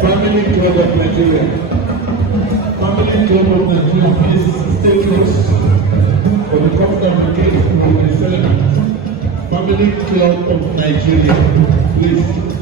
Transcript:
Family Club of Nigeria. Family Club of Nigeria, please stay close for the comfort of the case we will celebrate. Family Club of Nigeria, please.